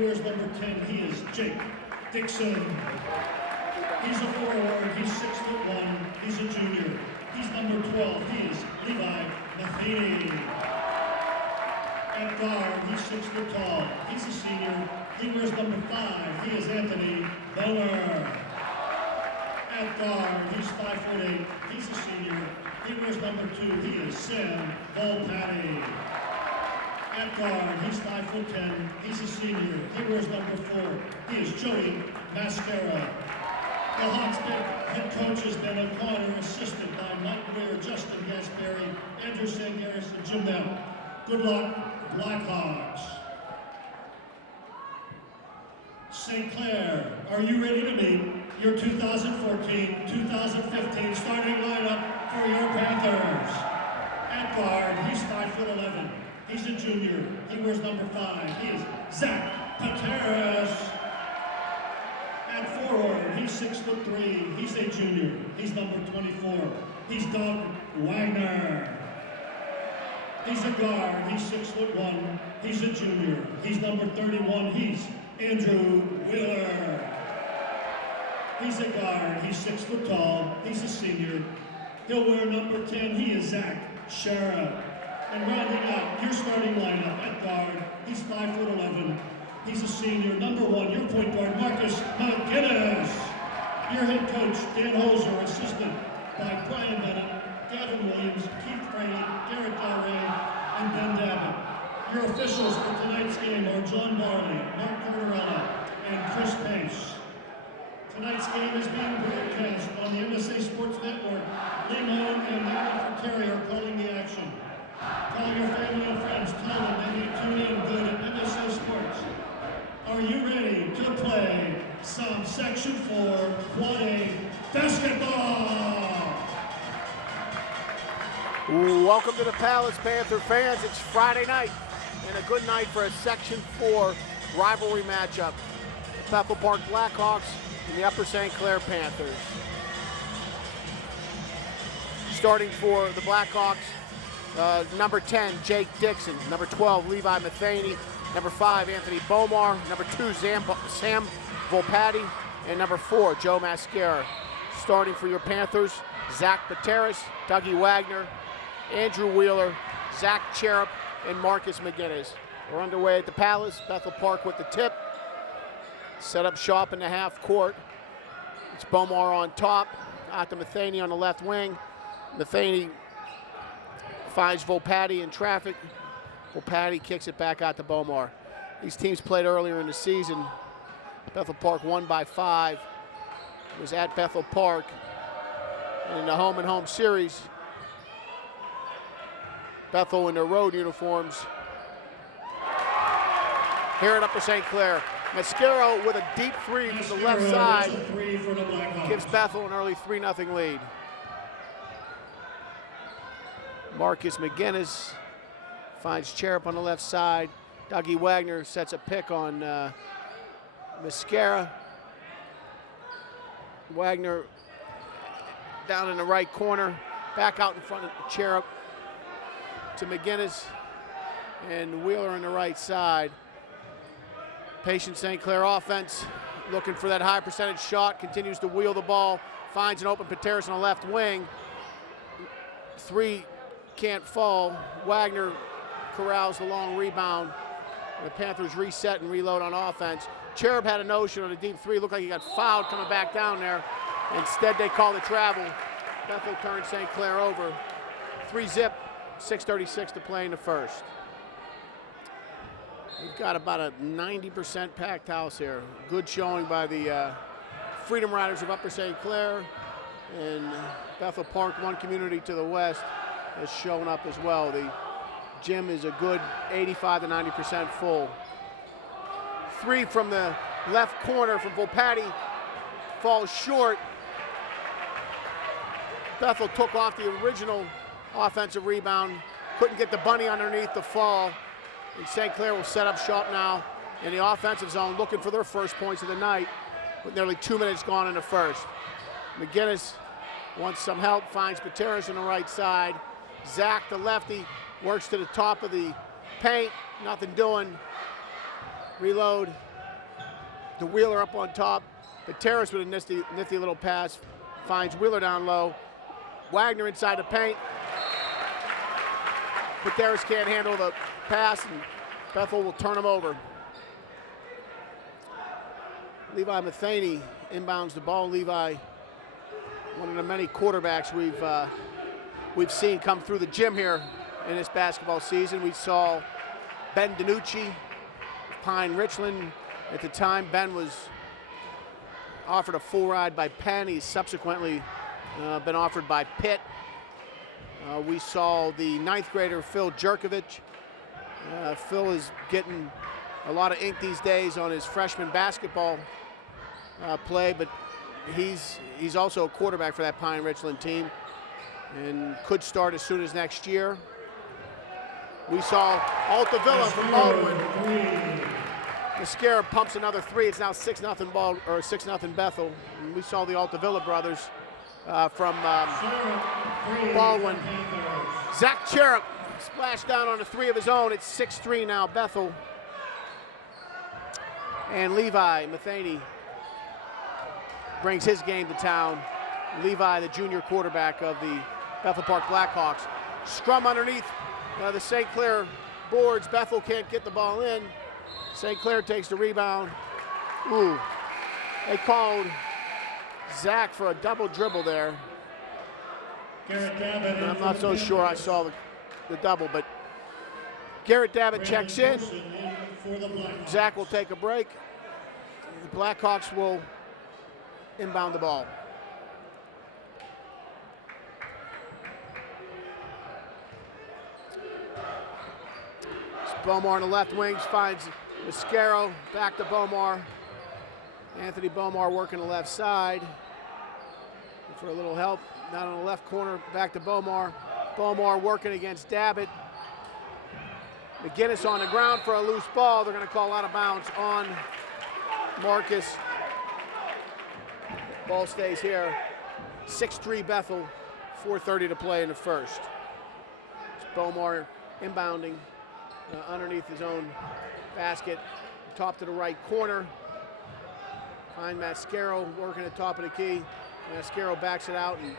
wears number 10. He is Jake Dixon. He's a forward. He's 6'1". He's a junior. He's number 12. He is Levi Matheny. At guard, he's 6 foot tall. He's a senior. He wears number 5. He is Anthony Bower. At guard, he's 5'8". He's a senior. He wears number 2. He is Sam Volpatti. At guard, he's 5'10". He's a senior. He wears number 4. He is Joey Mascara. The Hawks head coach has been a corner assisted by Mike Weir, Justin Gasperry, Andrew Sangaris, and Jim Bell. Good luck, Blackhawks. St. Clair, are you ready to meet your 2014-2015 starting lineup for your Panthers? At guard, he's 5'11". He's a junior. He wears number 5. He is Zach Pateras. At forward, he's 6'3". He's a junior. He's number 24. He's Doug Wagner. He's a guard. He's 6'1". He's a junior. He's number 31. He's Andrew Wheeler. He's a guard. He's 6 foot tall. He's a senior. He'll wear number 10. He is Zach Shara. And rounding out your starting lineup at guard, he's 5'11". He's a senior. Number 1, your point guard, Marcus McGinnis. Your head coach, Dan Holzer, assisted by Brian Bennett, Gavin Williams, Keith Fraley, Derek Del Rey, and Ben Dabbitt. Your officials for tonight's game are John Barley, Mark Corderella, and Chris Pace. Tonight's game is being broadcast on the MSA Sports Network. Lee Moan and Larry Terry are calling the action. Call your family and friends. Tell them they need to tune in good at MSA Sports. Are you ready to play some Section 4 Quad A basketball? Welcome to the Palace, Panther fans. It's Friday night and a good night for a Section 4 rivalry matchup. Bethel Park Blackhawks and the Upper St. Clair Panthers. Starting for the Blackhawks, number 10, Jake Dixon. Number 12, Levi Matheny. Number 5, Anthony Bomar. Number 2, Sam Volpatti. And number 4, Joe Mascara. Starting for your Panthers, Zach Pateras, Dougie Wagner, Andrew Wheeler, Zach Cherub, and Marcus McGinnis. We're underway at the Palace, Bethel Park with the tip. Set up shop in the half court. It's Bomar on top, out to Matheny on the left wing. Matheny finds Volpatti in traffic. Volpatti kicks it back out to Bomar. These teams played earlier in the season. Bethel Park won by 5. It was at Bethel Park. And in the home-and-home series, Bethel in their road uniforms. Here at Upper St. Clair, Mascaro with a deep 3 from the left side gives Bethel an early 3-0 lead. Marcus McGinnis finds Cherub on the left side. Dougie Wagner sets a pick on Mascara. Wagner down in the right corner, back out in front of Cherub to McGinnis, and Wheeler on the right side. Patient St. Clair offense looking for that high percentage shot, continues to wheel the ball, finds an open Pateras on the left wing. 3 can't fall. Wagner corrals the long rebound. The Panthers reset and reload on offense. Cherub had a notion on a deep 3, looked like he got fouled coming back down there. Instead they call the travel. Bethel turns St. Clair over. 3-zip, 6:36 to play in the first. We've got about a 90% packed house here. Good showing by the Freedom Riders of Upper St. Clair, and Bethel Park, one community to the west, has shown up as well. The gym is a good 85 to 90% full. 3 from the left corner from Volpatti falls short. Bethel took off the original offensive rebound, couldn't get the bunny underneath the fall. And St. Clair will set up shop now in the offensive zone, looking for their first points of the night with nearly 2 minutes gone in the first. McGinnis wants some help, finds Pateras on the right side. Zach, the lefty, works to the top of the paint, nothing doing. Reload. The Wheeler up on top. Pateras with a nifty little pass. Finds Wheeler down low. Wagner inside the paint. Pateras can't handle the pass, and Bethel will turn him over. Levi Matheny inbounds the ball. Levi, one of the many quarterbacks we've seen come through the gym here in this basketball season. We saw Ben DiNucci, Pine Richland. At the time, Ben was offered a full ride by Penn. He's subsequently been offered by Pitt. We saw the 9th grader Phil Jerkovich. Phil is getting a lot of ink these days on his freshman basketball play, but he's also a quarterback for that Pine Richland team and could start as soon as next year. We saw Altavilla from Baldwin. Mascara pumps another 3. It's now 6-0 Bethel. And we saw the Altavilla brothers from Baldwin. Zach Cherub splashed down on a 3 of his own. It's 6-3 now Bethel. And Levi Matheny brings his game to town. Levi, the junior quarterback of the Bethel Park Blackhawks. Scrum underneath the St. Clair boards. Bethel can't get the ball in. St. Clair takes the rebound. Ooh, they called Zach for a double dribble there. I'm not so sure I saw the double, but Garrett Davitt checks in. Zach will take a break. The Blackhawks will inbound the ball. Bomar on the left wing finds Mascaro, back to Bomar. Anthony Bomar working the left side for a little help. Down on the left corner, back to Bomar. Bomar working against Davitt. McGinnis on the ground for a loose ball. They're going to call out of bounds on Marcus. Ball stays here. 6-3 Bethel, 4:30 to play in the first. It's Bomar inbounding underneath his own basket. Top to the right corner. Find Mascaro working at the top of the key. Mascaro backs it out and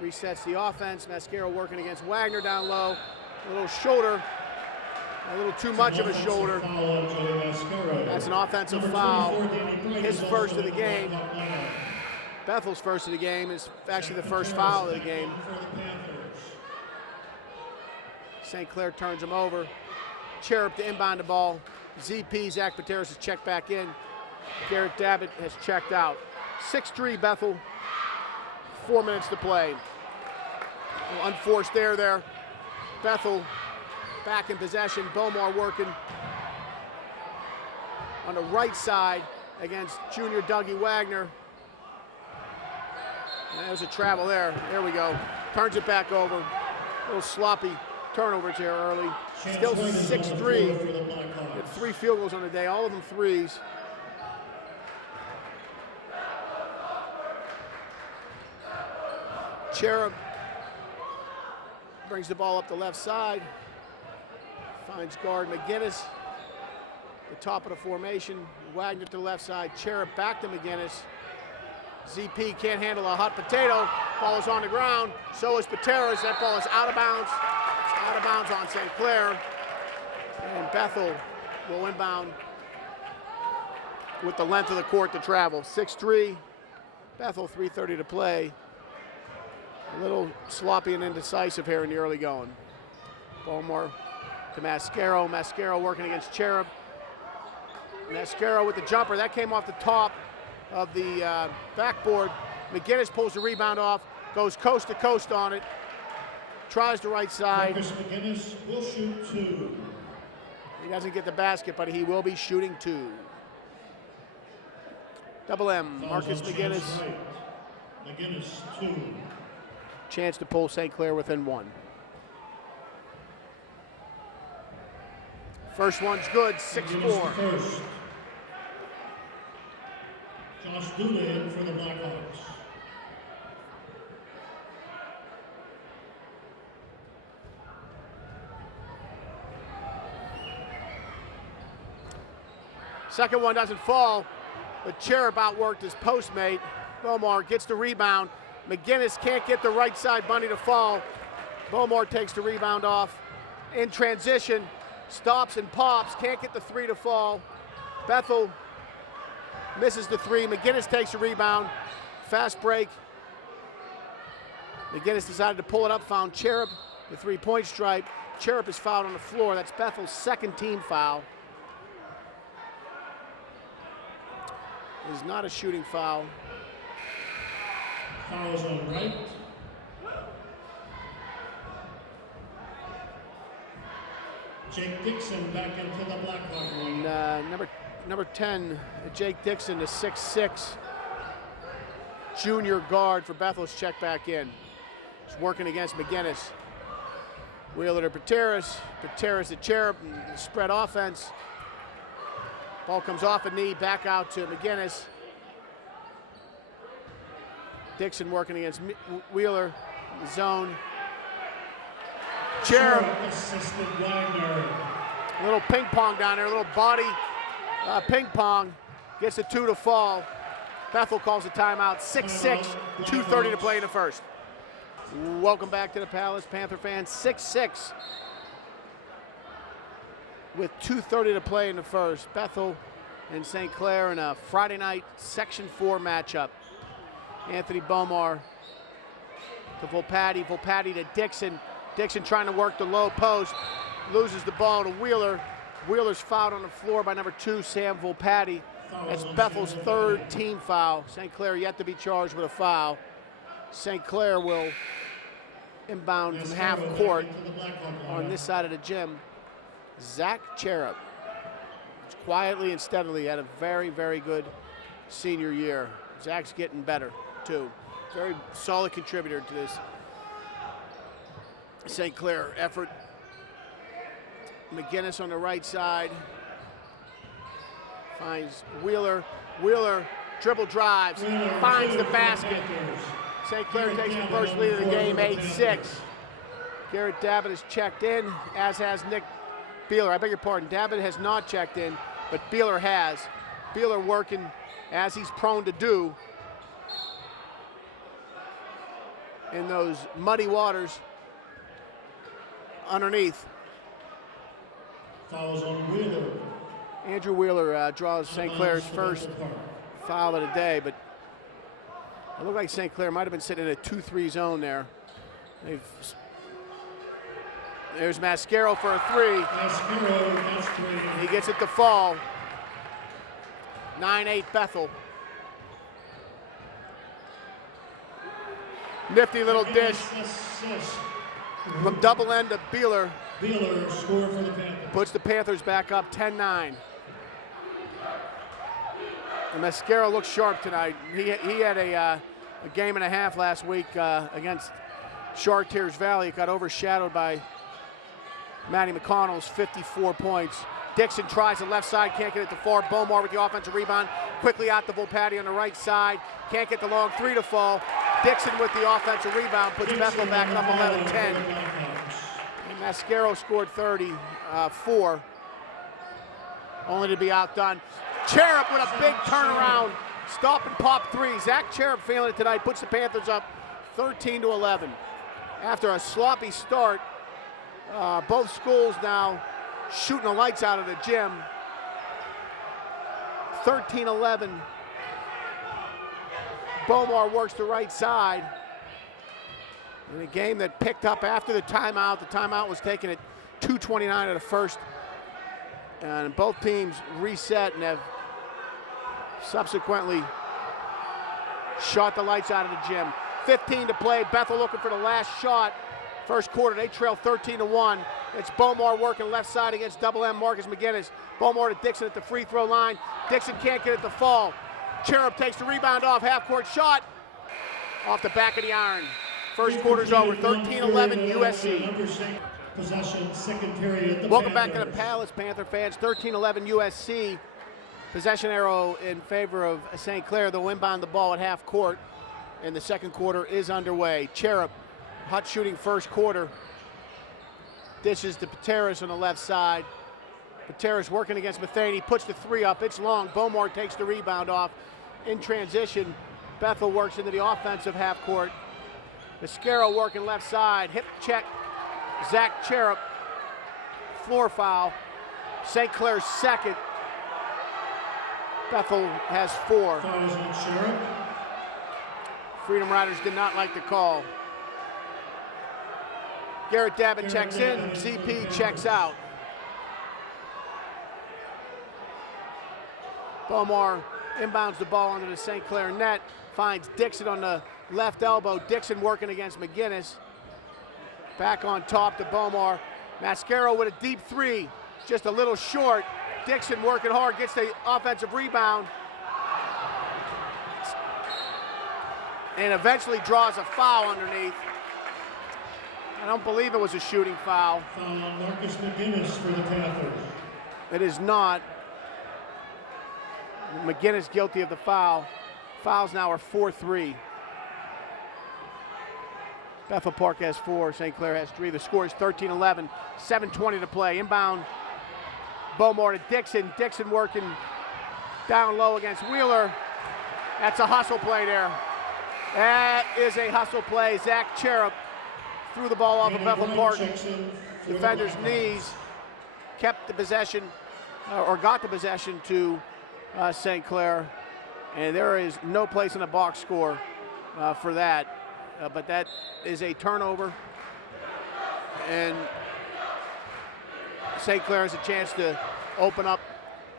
resets the offense. Mascaro working against Wagner down low. A little shoulder. A little too much of a shoulder. That's an offensive foul. His first of the game. Bethel's first of the game is actually the first foul of the game. St. Clair turns him over. Cherub to inbound the ball. ZP, Zach Pateras, has checked back in. Garrett Davitt has checked out. 6-3 Bethel. 4 minutes to play. Unforced error there. Bethel back in possession. Bomar working on the right side against junior Dougie Wagner. And there's a travel there. There we go. Turns it back over. A little sloppy turnovers here early. Still 6-3. Had 3 field goals on the day, all of them threes. Cherub brings the ball up the left side. Finds guard McGinnis. The top of the formation. Wagner to the left side. Cherub back to McGinnis. ZP can't handle a hot potato. Ball is on the ground. So is Pateras. That ball is out of bounds. It's out of bounds on St. Clair. And Bethel will inbound with the length of the court to travel. 6-3. Bethel, 3:30 to play. A little sloppy and indecisive here in the early going. Bomar to Mascaro. Mascaro working against Cherub. Mascaro with the jumper. That came off the top of the backboard. McGinnis pulls the rebound off, goes coast to coast on it, tries the right side. Marcus McGinnis will shoot 2. He doesn't get the basket, but he will be shooting 2. Double M, Marcus McGinnis. McGinnis 2. Chance to pull St. Clair within 1. First one's good, 6-4. First. Josh Doolin for the Blackhawks. Second one doesn't fall, but Cherub outworked his postmate. Bomar gets the rebound. McGinnis can't get the right side bunny to fall. Bomar takes the rebound off. In transition, stops and pops, can't get the three to fall. Bethel misses the three. McGinnis takes the rebound. Fast break. McGinnis decided to pull it up, found Cherub, the three-point stripe. Cherub is fouled on the floor. That's Bethel's second team foul. It is not a shooting foul. Fouls on right. Jake Dixon back into the Blackhawk ring. Number 10, Jake Dixon, the 6'6" junior guard for Bethel's check back in. He's working against McGinnis. Wheeler to Pateras. Pateras to Cherub. Spread offense. Ball comes off a knee, back out to McGinnis. Dixon working against Wheeler in the zone. Cherub. Little ping pong down there, a little body ping pong. Gets a two to fall. Bethel calls a timeout. 6-6, 2:30 to play in the first. Welcome back to the Palace, Panther fans. 6-6 with 2:30 to play in the first. Bethel and St. Clair in a Friday night Section 4 matchup. Anthony Bomar to Volpatti. Volpatti to Dixon. Dixon trying to work the low post. Loses the ball to Wheeler. Wheeler's fouled on the floor by number 2, Sam Volpatti. That's Bethel's third team foul. St. Clair yet to be charged with a foul. St. Clair will inbound from half court on this side of the gym. Zach Cherub. Quietly and steadily had a very, very good senior year. Zach's getting better, too. Very solid contributor to this St. Clair effort. McGinnis on the right side. Finds Wheeler. Wheeler dribble drives, finds the basket. St. Clair takes the first lead of the game, 8-6. Garrett Davitt has checked in, as has Nick Beeler. I beg your pardon, Davitt has not checked in, but Beeler has. Beeler working as he's prone to do in those muddy waters underneath. Fouls on Wheeler. Andrew Wheeler draws St. Clair's first foul of the day, but it looked like St. Clair might have been sitting in a 2-3 zone there. There's Mascaro for a three. He gets it to fall. 9-8 Bethel. Nifty little dish from double end to Beeler. Beeler scored for the Panthers. Puts the Panthers back up 10-9. And Mascaro looks sharp tonight. He had a game and a half last week against Chartiers Valley. It got overshadowed by Matty McConnell's 54 points. Dixon tries the left side, can't get it to far. Bomar with the offensive rebound. Quickly out to Volpatti on the right side. Can't get the long three to fall. Dixon with the offensive rebound puts Bethel back up 11-10. And Mascaro scored 34, only to be outdone. Cherub with a big turnaround, stop and pop three. Zach Cherub feeling it tonight, puts the Panthers up 13-11. After a sloppy start, both schools now shooting the lights out of the gym. 13-11. Bomar works the right side. In a game that picked up after the timeout was taken at 2:29 of the first. And both teams reset and have subsequently shot the lights out of the gym. 15 to play, Bethel looking for the last shot. First quarter, they trail 13-1. It's Bomar working left side against double M Marcus McGinnis. Bomar to Dixon at the free throw line. Dixon can't get it to fall. Cherub takes the rebound off, half court shot. Off the back of the iron. First quarter's over, 13-11 USC. Possession, second period. Welcome back to the Palace, Panther fans. 13-11 USC. Possession arrow in favor of St. Clair. They'll inbound the ball at half court, and the second quarter is underway. Cherub, hot shooting first quarter. Dishes to Pateras on the left side. Pateras working against Matheny, puts the three up, it's long. Bomar takes the rebound off. In transition, Bethel works into the offensive half court. Mascaro working left side, hip check, Zach Cherub, floor foul. St. Clair's second. Bethel has 4. Freedom Riders did not like the call. Garrett Dabbit checks in, ZP checks out. Bomar inbounds the ball under the St. Clair net, finds Dixon on the left elbow. Dixon working against McGinnis. Back on top to Bomar. Mascaro with a deep three, just a little short. Dixon working hard, gets the offensive rebound. And eventually draws a foul underneath. I don't believe it was a shooting foul. Foul on Marcus McGinnis for the Panthers. It is not. McGinnis guilty of the foul. Fouls now are 4-3. Bethel Park has 4, St. Clair has 3. The score is 13-11, 7:20 to play. Inbound, Bomar to Dixon. Dixon working down low against Wheeler. That's a hustle play there. That is a hustle play. Zach Cherub threw the ball off of Bethel Park defender's knees, kept the possession, or got the possession to St. Clair, and there is no place in the box score for that. But that is a turnover, and St. Clair has a chance to open up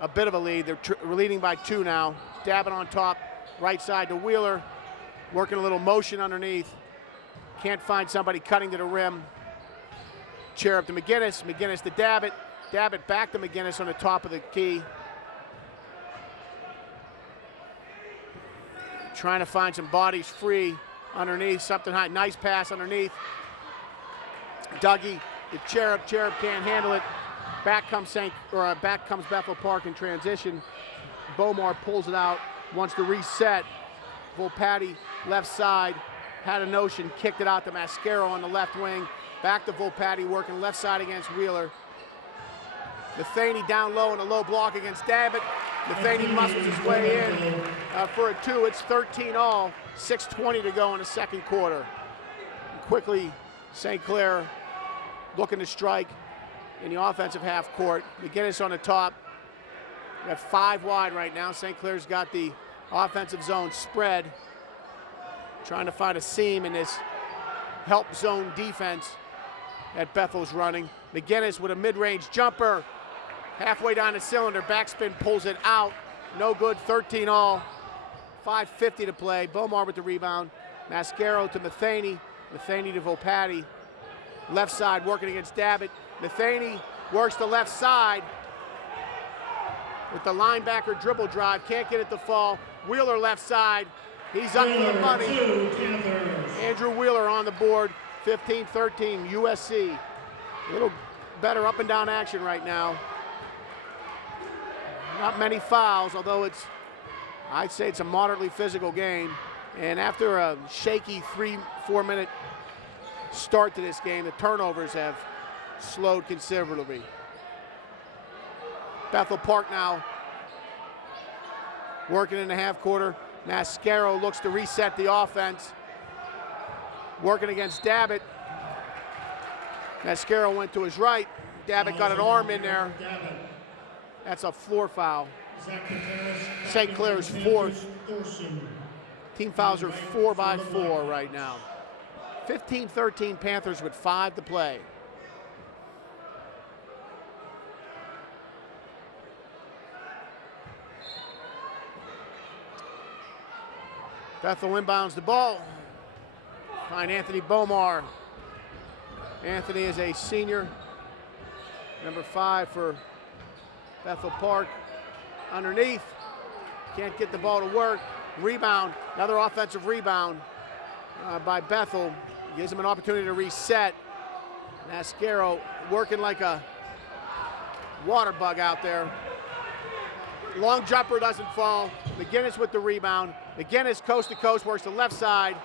a bit of a lead. They're leading by 2 now. Dabbing on top, right side to Wheeler, working a little motion underneath. Can't find somebody cutting to the rim. Cherub to McGinnis, McGinnis to Dabbit. Dabbit back to McGinnis on the top of the key. Trying to find some bodies free underneath, something high, nice pass underneath. Dougie to Cherub, Cherub can't handle it. Back comes Bethel Park in transition. Bomar pulls it out, wants to reset. Volpatti left side, had a notion, kicked it out to Mascaro on the left wing. Back to Volpatti working left side against Wheeler. Matheny down low in a low block against Dabbit. Matheny muscles his way in for a 2. It's 13-all, 6:20 to go in the second quarter. And quickly, St. Clair looking to strike in the offensive half court. McGinnis on the top. We have 5 wide right now. St. Clair's got the offensive zone spread, trying to find a seam in this help zone defense that Bethel's running. McGinnis with a mid-range jumper, halfway down the cylinder, backspin pulls it out. No good, 13-all, 5:50 to play. Bomar with the rebound. Mascaro to Matheny, Matheny to Volpatti. Left side working against Dabbit. Matheny works the left side with the linebacker dribble drive, can't get it to fall. Wheeler left side, he's up for the money. Andrew Wheeler on the board, 15-13, USC. A little better up and down action right now. Not many fouls, although I'd say it's a moderately physical game. And after a shaky 3-4 minute start to this game, the turnovers have slowed considerably. Bethel Park now working in the half quarter. Mascaro looks to reset the offense. Working against Dabbit. Mascaro went to his right. Dabbit got an arm in there. That's a floor foul. St. Clair's 4th. Team fouls are 4 by 4 right now. 15-13 Panthers with 5 to play. Bethel inbounds the ball. Find Anthony Bomar. Anthony is a senior, number 5 for Bethel Park. Underneath, can't get the ball to work. Rebound, another offensive rebound by Bethel. Gives him an opportunity to reset. Mascaro working like a water bug out there. Long jumper doesn't fall. McGinnis with the rebound. McGinnis coast to coast, works the left side.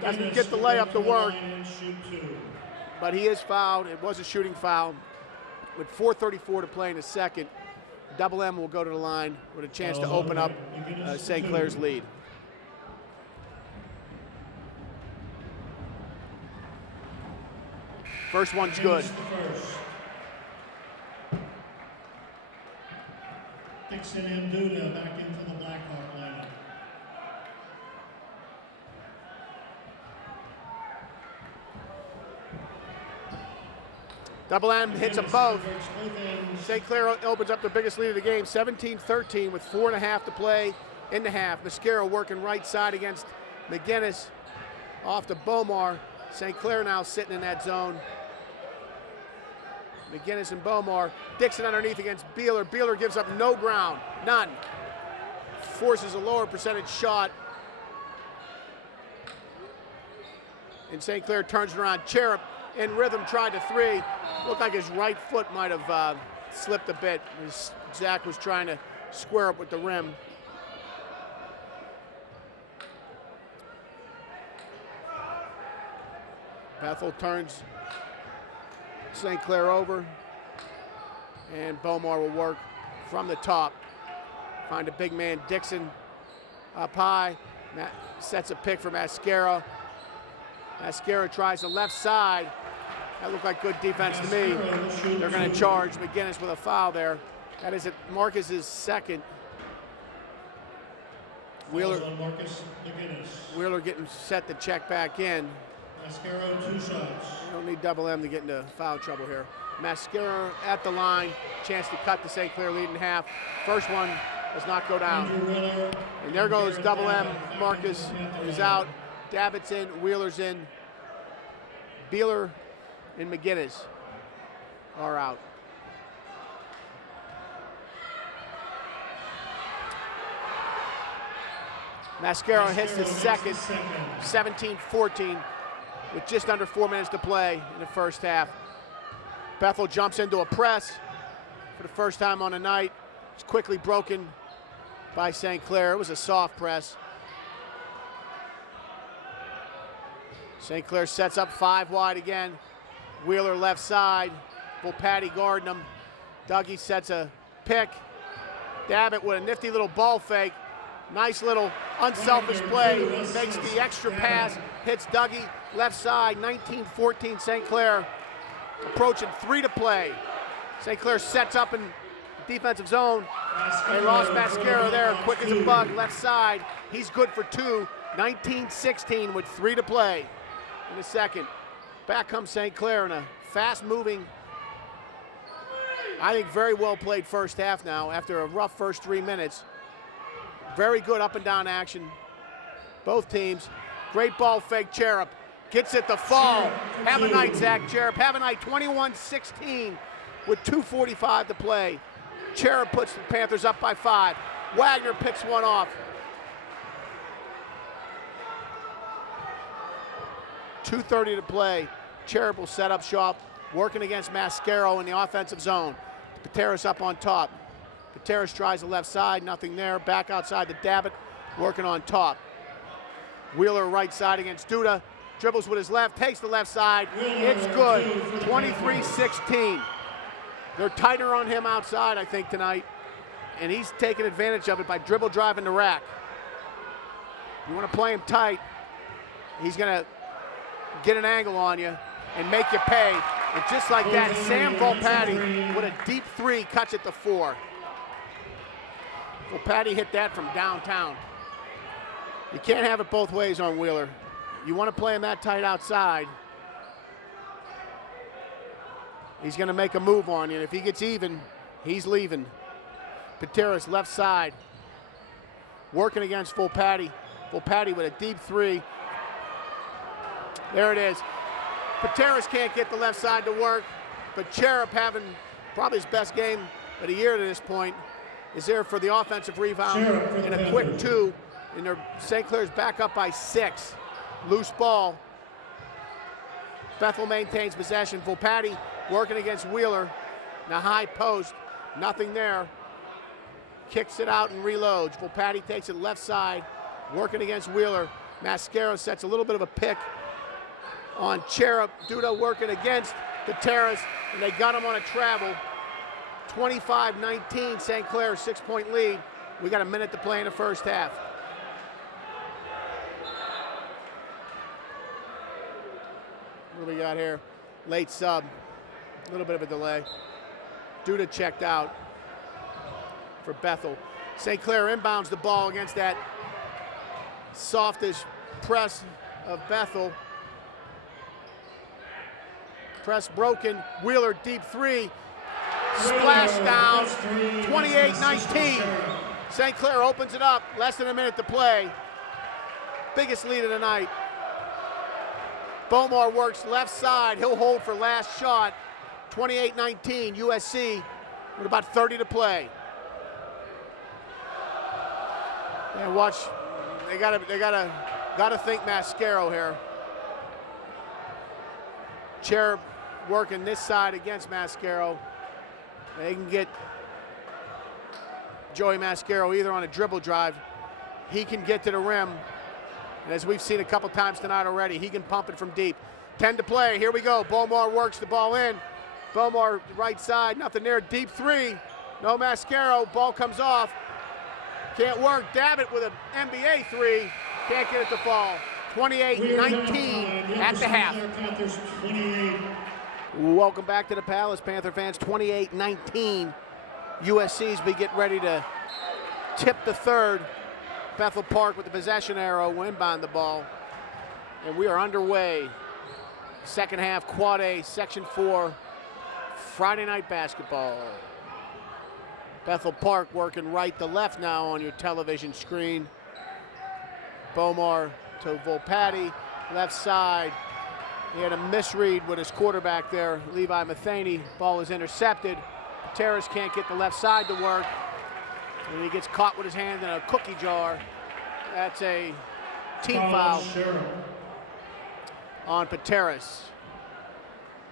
Doesn't get the layup to work. But he is fouled. It was a shooting foul. with 4:34 to play in the second. Double M will go to the line with a chance to open up St. Clair's lead. First one's good. Dixon and Duda back into the Blackhawk lineup. Double M hits them both. St. Clair opens up the biggest lead of the game, 17-13 with 4.5 to play in the half. Mascaro working right side against McGinnis off to Bomar. St. Clair now sitting in that zone. McGinnis and Bomar. Dixon underneath against Beeler. Beeler gives up no ground, none. Forces a lower percentage shot. And St. Clair turns it around. Cherub in rhythm, tried to three. Looked like his right foot might have slipped a bit as Zach was trying to square up with the rim. Bethel turns St. Clair over, and Bomar will work from the top. Find a big man, Dixon, up high. Sets a pick for Mascaro. Mascaro tries the left side. That looked like good defense to me. They're going to charge McGinnis with a foul there. That is Marcus's second. Wheeler getting set to check back in. Mascaro, 2 shots. You don't need Double M to get into foul trouble here. Mascaro at the line, chance to cut the St. Clair lead in half. First one does not go down. And there goes Double M. Marcus is out. Dabbitt's in, Wheeler's in. Beeler and McGinnis are out. Mascaro hits the second, 17-14. with just under 4 minutes to play in the first half. Bethel jumps into a press for the first time on the night. It's quickly broken by St. Clair. It was a soft press. St. Clair sets up 5 wide again. Wheeler left side. Volpatti guarding him. Dougie sets a pick. Dabbitt with a nifty little ball fake. Nice little unselfish play. Makes the extra pass. Hits Dougie left side. 19-14 St. Clair. Approaching 3 to play. St. Clair sets up in defensive zone. They lost Mascaro there. Quick as a bug. Left side. He's good for 2. 19-16 with 3 to play in the second. Back comes St. Clair in a fast-moving, I think very well played first half now after a rough first 3 minutes. Very good up and down action. Both teams. Great ball fake, Cherub. Gets it to fall. Have a night, Zach Cherub. Have a night, 21-16 with 2:45 to play. Cherub puts the Panthers up by 5. Wagner picks one off. 2:30 to play. Cherub will set up shop, working against Mascaro in the offensive zone. Pateras up on top. Pateras tries the left side, nothing there. Back outside to Dabbitt, working on top. Wheeler right side against Duda. Dribbles with his left, takes the left side. It's good, 23-16. They're tighter on him outside, I think, tonight. And he's taking advantage of it by dribble driving the rack. You want to play him tight, he's going to get an angle on you and make you pay. And just like that, Sam Volpatti with a deep 3 cuts it to 4. Volpatti hit that from downtown. You can't have it both ways on Wheeler. You want to play him that tight outside, he's going to make a move on you. And if he gets even, he's leaving. Pateras left side, working against Volpatti. Volpatti with a deep 3. There it is. Pateras can't get the left side to work, but Cherub, having probably his best game of the year to this point, is there for the offensive rebound and a quick 2. And St. Clair's back up by 6. Loose ball. Bethel maintains possession. Volpatti working against Wheeler. In the high post, nothing there. Kicks it out and reloads. Volpatti takes it left side, working against Wheeler. Mascaro sets a little bit of a pick on Cherub. Duda working against the Terrace, and they got him on a travel. 25-19, St. Clair, 6-point lead. We got a minute to play in the first half. What do we got here? Late sub, a little bit of a delay. Duda checked out for Bethel. St. Clair inbounds the ball against that softish press of Bethel. Press broken, Wheeler deep three. Splashdown, 28-19. St. Clair opens it up, less than a minute to play. Biggest lead of the night. Bomar works left side, he'll hold for last shot. 28-19, USC with about 30 to play. And watch, they gotta think Mascaro here. Cherub working this side against Mascaro. They can get Joey Mascaro either on a dribble drive. He can get to the rim. And as we've seen a couple times tonight already, he can pump it from deep. 10 to play, here we go. Bomar works the ball in. Bomar right side, nothing there, deep three. No Mascaro, ball comes off. Can't work, Davitt with an NBA three. Can't get it to fall. 28-19 at the half. Welcome back to the Palace, Panther fans. 28-19. USC's be getting ready to tip the third. Bethel Park with the possession arrow, inbound the ball. And we are underway. Second half, Quad A, Section 4, Friday night basketball. Bethel Park working right to left now on your television screen. Bomar to Volpatti, left side. He had a misread with his quarterback there, Levi Matheny. Ball is intercepted. Pateras can't get the left side to work. And he gets caught with his hand in a cookie jar. That's a team foul on Pateras.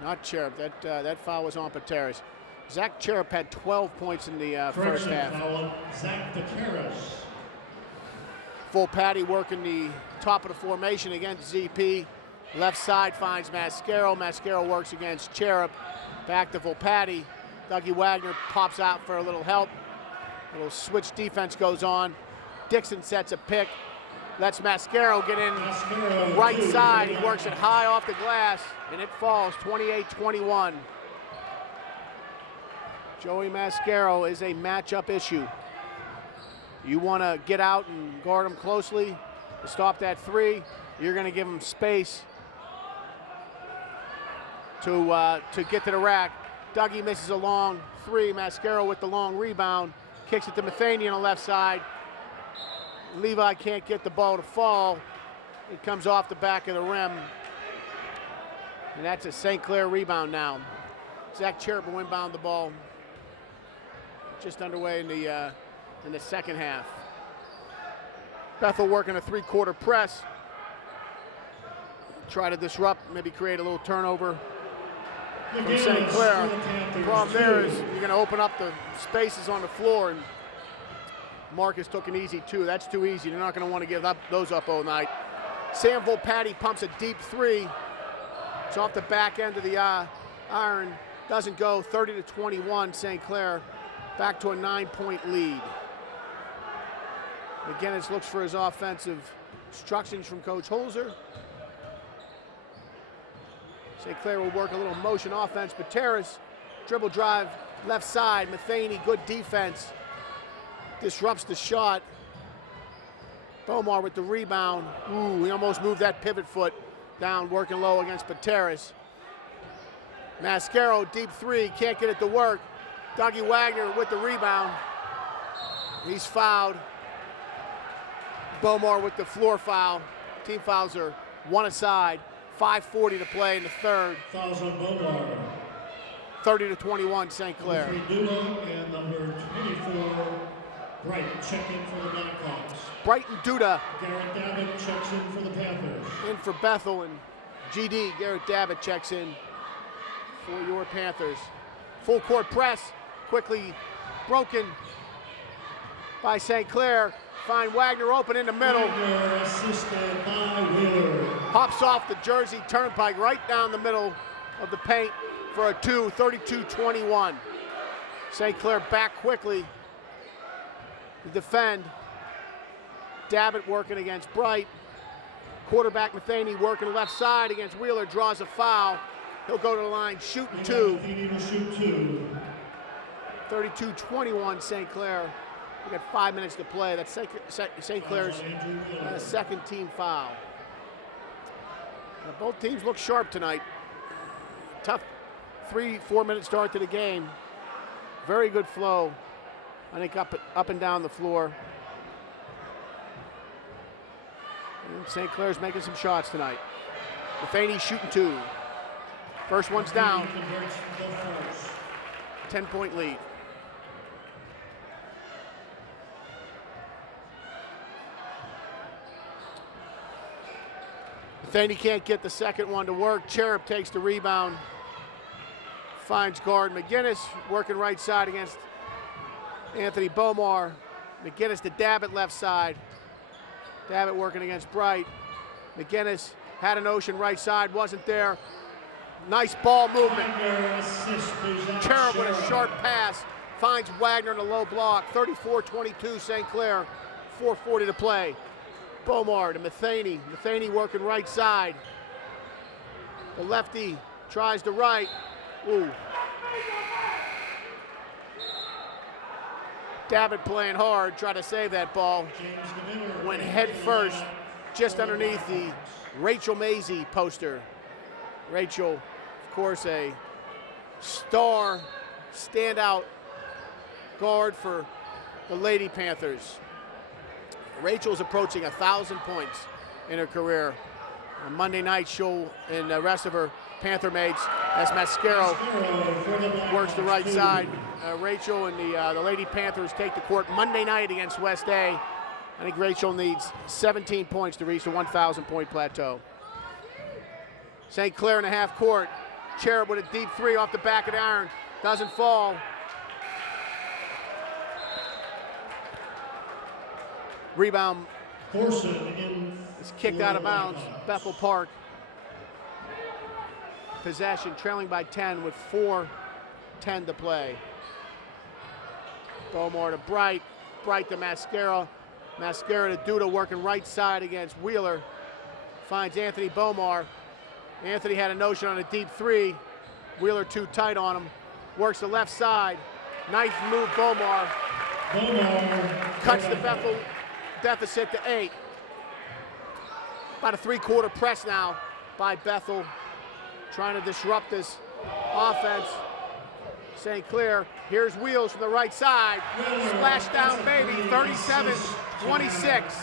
Not Cherub, that foul was on Pateras. Zach Cherub had 12 points in the first half. Zach Pateras. Volpatti working the top of the formation against ZP. Left side finds Mascaro. Mascaro works against Cherub. Back to Volpatti. Dougie Wagner pops out for a little help. A little switch defense goes on. Dixon sets a pick. Lets Mascaro get in the right side. He works it high off the glass, and it falls 28-21. Joey Mascaro is a matchup issue. You want to get out and guard him closely to stop that three. You're going to give him space to get to the rack. Dougie misses a long three. Mascaro with the long rebound. Kicks it to Matheny on the left side. Levi can't get the ball to fall. It comes off the back of the rim. And that's a St. Clair rebound now. Zach Cherub will inbound the ball. Just underway in the second half. Bethel working a three-quarter press. Try to disrupt, maybe create a little turnover from St. Clair. The problem there is you're going to open up the spaces on the floor, and Marcus took an easy two. That's too easy. They're not going to want to give those up all night. Sam Volpatti pumps a deep three. It's off the back end of the iron. Doesn't go. 30-21, St. Clair. Back to a 9-point lead. McGinnis looks for his offensive instructions from Coach Holzer. St. Clair will work a little motion offense. Pateras, dribble drive, left side. Matheny, good defense. Disrupts the shot. Bomar with the rebound. Ooh, he almost moved that pivot foot down, working low against Pateras. Mascaro, deep three, can't get it to work. Dougie Wagner with the rebound. He's fouled. Bomar with the floor foul. Team fouls are one aside. 5:40 to play in the third. Fouls on Bomar. 30-21, St. Clair. And number 24, Bright, check in for the Blackhawks. Brighton Duda. Garrett Davitt checks in for the Panthers. In for Bethel, and GD, Garrett Davitt checks in for your Panthers. Full court press, quickly broken by St. Clair. Find Wagner open in the middle. Wagner assisted by Wheeler. Hops off the Jersey Turnpike right down the middle of the paint for a two, 32-21. St. Clair back quickly to defend. Davitt working against Bright. Quarterback Matheny working left side against Wheeler, draws a foul. He'll go to the line, shooting two. 32-21 St. Clair. We got 5 minutes to play. That's St. Clair's second team foul. Both teams look sharp tonight. Tough 3-4 minute start to the game. Very good flow, I think, up and down the floor. And St. Clair's making some shots tonight. Matheny shooting two. First one's down. 10-point lead. Matheny can't get the second one to work. Cherub takes the rebound. Finds guard McGinnis working right side against Anthony Bomar. McGinnis to Davitt left side. Davitt working against Bright. McGinnis had an ocean right side, wasn't there. Nice ball movement. Cherub with a sharp pass. Finds Wagner in a low block. 34-22 St. Clair. 4:40 to play. Bomar to Matheny. Matheny working right side. The lefty tries to right. Ooh. Davitt playing hard, trying to save that ball. Went head first, just underneath the Rachel Mazie poster. Rachel, of course, a star, standout guard for the Lady Panthers. Rachel's approaching 1,000 points in her career. On Monday night, she'll, and the rest of her Panther mates, as Mascaro works the right side. Rachel and the Lady Panthers take the court Monday night against West A. I think Rachel needs 17 points to reach the 1,000-point plateau. St. Clair in the half court. Cherub with a deep three off the back of the iron. Doesn't fall. Rebound is kicked out of bounds. Bethel Park. Possession, trailing by 10 with 4:10 to play. Bomar to Bright. Bright to Mascara. Mascara to Duda working right side against Wheeler. Finds Anthony Bomar. Anthony had a notion on a deep three. Wheeler too tight on him. Works the left side. Nice move, Bomar. Cuts the Bethel deficit to 8. About a 3-quarter press now by Bethel, trying to disrupt this offense. St. Clair, here's Wheels from the right side. Splash down, baby, 37-26.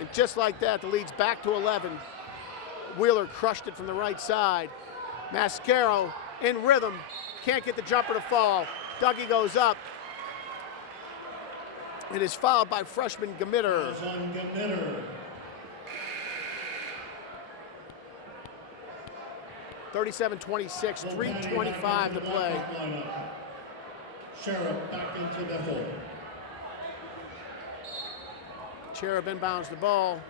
And just like that, the lead's back to 11. Wheeler crushed it from the right side. Mascaro in rhythm, can't get the jumper to fall. Dougie goes up. It is fouled by freshman Gamitter. 37-26, 3:25 to play. Cherub back into Bethel. Cherub inbounds the ball,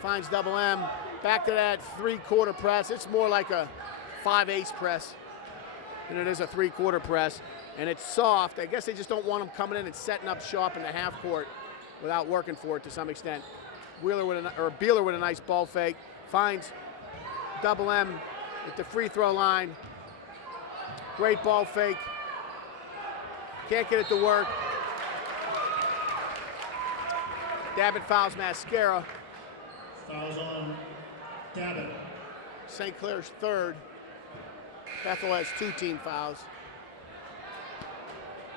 finds double M. Back to that 3-quarter press. It's more like a 5/8 press than it is a 3-quarter press. And it's soft. I guess they just don't want them coming in and setting up shop in the half court without working for it to some extent. Beeler with a nice ball fake. Finds double M at the free throw line. Great ball fake. Can't get it to work. Davitt fouls Mascara. Fouls on Davitt. St. Clair's third. Bethel has 2 team fouls.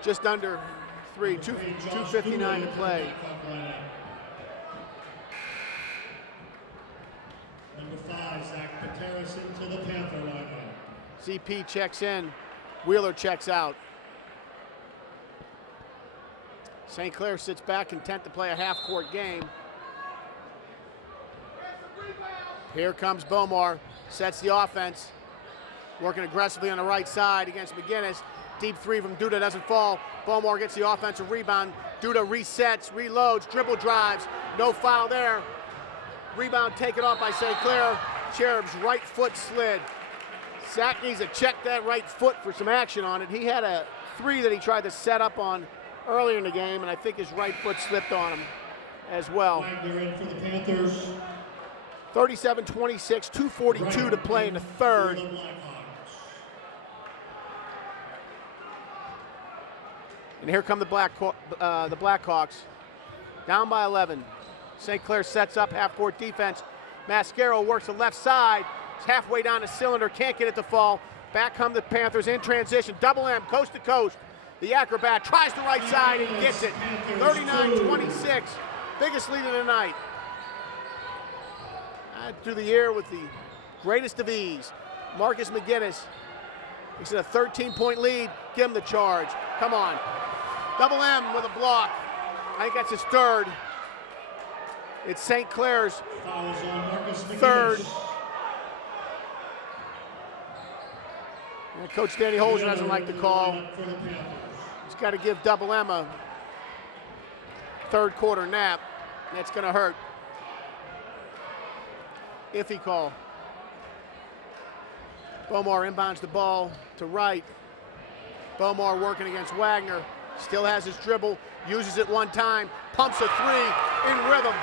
Just under 2:59 to play. Number 5, Zach Pateras into the Panther lineup. ZP checks in. Wheeler checks out. St. Clair sits back, content to play a half-court game. Here comes Bomar, sets the offense. Working aggressively on the right side against McGinnis. Deep three from Duda doesn't fall. Bomar gets the offensive rebound. Duda resets, reloads, dribble drives. No foul there. Rebound taken off by St. Clair. Cherub's right foot slid. Zach needs to check that right foot for some action on it. He had a 3 that he tried to set up on earlier in the game, and I think his right foot slipped on him as well. They're in for the Panthers. 37-26, 2:42 to play in the third. And here come the Blackhawks, down by 11. St. Clair sets up half-court defense. Mascaro works the left side. He's halfway down the cylinder, can't get it to fall. Back come the Panthers in transition. Double M, coast to coast. The acrobat tries the right side and gets it. 39-26, biggest lead of the night. Through the air with the greatest of ease. Marcus McGinnis. He's in a 13-point lead. Give him the charge. Come on. Double M with a block. I think that's his third. It's St. Clair's third. And Coach Danny Holzer doesn't like the call. He's got to give Double M a third quarter nap. That's going to hurt. Iffy call. Bomar inbounds the ball to right. Bomar working against Wagner. Still has his dribble, uses it one time, pumps a 3 in rhythm.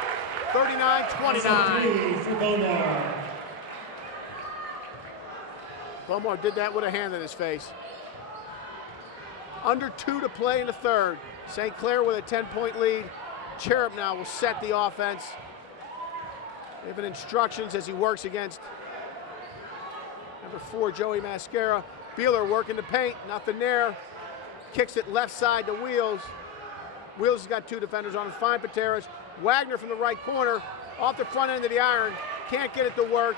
39-29. For Bomar. Bomar did that with a hand in his face. Under 2 to play in the third. St. Clair with a 10-point lead. Cherub now will set the offense. Giving instructions as he works against number 4, Joey Mascara. Beeler working the paint, nothing there. Kicks it left side to Wheels. Wheels has got 2 defenders on him. Fine Pateras. Wagner from the right corner, off the front end of the iron. Can't get it to work.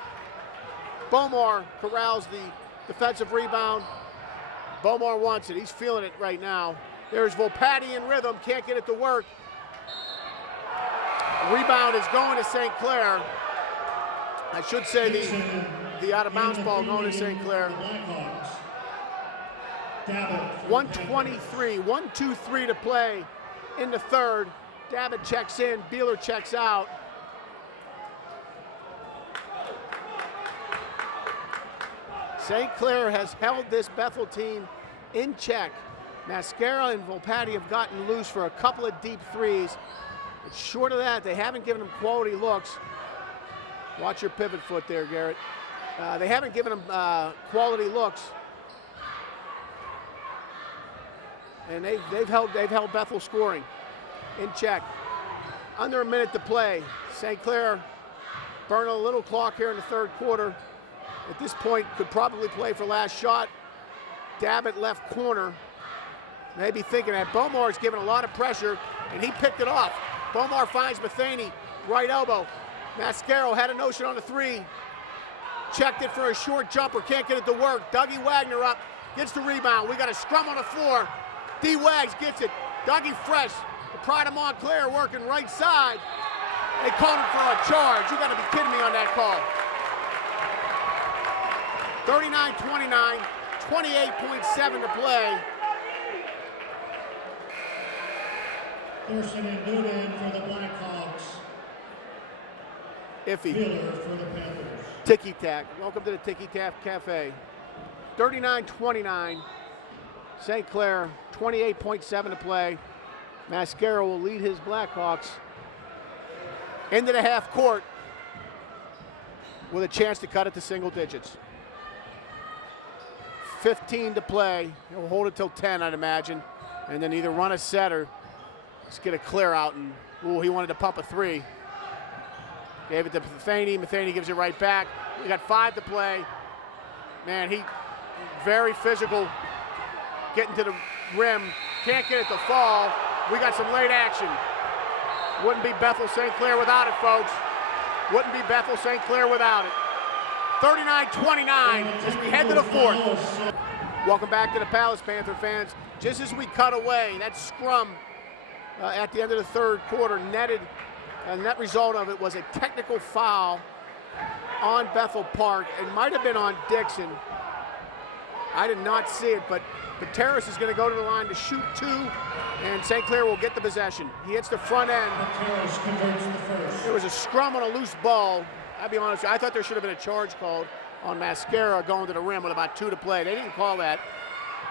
Bomar corrals the defensive rebound. Bomar wants it. He's feeling it right now. There's Volpatti in rhythm. Can't get it to work. Rebound is going to St. Clair. I should say the out-of-bounds ball going to St. Clair. 1:23, 1-2-3 to play in the third. Davitt checks in, Beeler checks out. St. Clair has held this Bethel team in check. Mascara and Volpatti have gotten loose for a couple of deep threes. But short of that, they haven't given them quality looks. Watch your pivot foot there, Garrett. They haven't given them quality looks. And they've held Bethel scoring in check. Under a minute to play. St. Clair burning a little clock here in the third quarter. At this point, could probably play for last shot. Davitt left corner. Maybe thinking that Bomar's given a lot of pressure, and he picked it off. Bomar finds Matheny, right elbow. Mascaro had a notion on the 3. Checked it for a short jumper, can't get it to work. Dougie Wagner up, gets the rebound. We got a scrum on the floor. D. Wags gets it. Dougie Fresh, the pride of Montclair, working right side. They called him for a charge. You gotta be kidding me on that call. 39-29, 28.7 to play. Thurston and Noonan for the Blackhawks. Iffy. Miller for the Panthers. Tiki Tack. Welcome to the Tiki Tack Cafe. 39-29. St. Clair, 28.7 to play. Mascaro will lead his Blackhawks into the half court with a chance to cut it to single digits. 15 to play. He'll hold it till 10, I'd imagine, and then either run a set or just get a clear out. And he wanted to pump a 3. Gave it to Matheny. Matheny gives it right back. We got 5 to play. Man, he very physical, getting to the rim. Can't get it to fall. We got some late action. Wouldn't be Bethel St. Clair without it, folks. Wouldn't be Bethel St. Clair without it. 39-29 as we head to the fourth. Welcome back to the Palace, Panther fans. Just as we cut away, that scrum at the end of the third quarter netted, and net result of it was a technical foul on Bethel Park. It might have been on Dixon. I did not see it, but Pateras is going to go to the line to shoot 2, and St. Clair will get the possession. He hits the front end. Pateras converts the first. There was a scrum on a loose ball. I'll be honest with you, I thought there should have been a charge called. on Mascara going to the rim with about 2 to play. They didn't call that,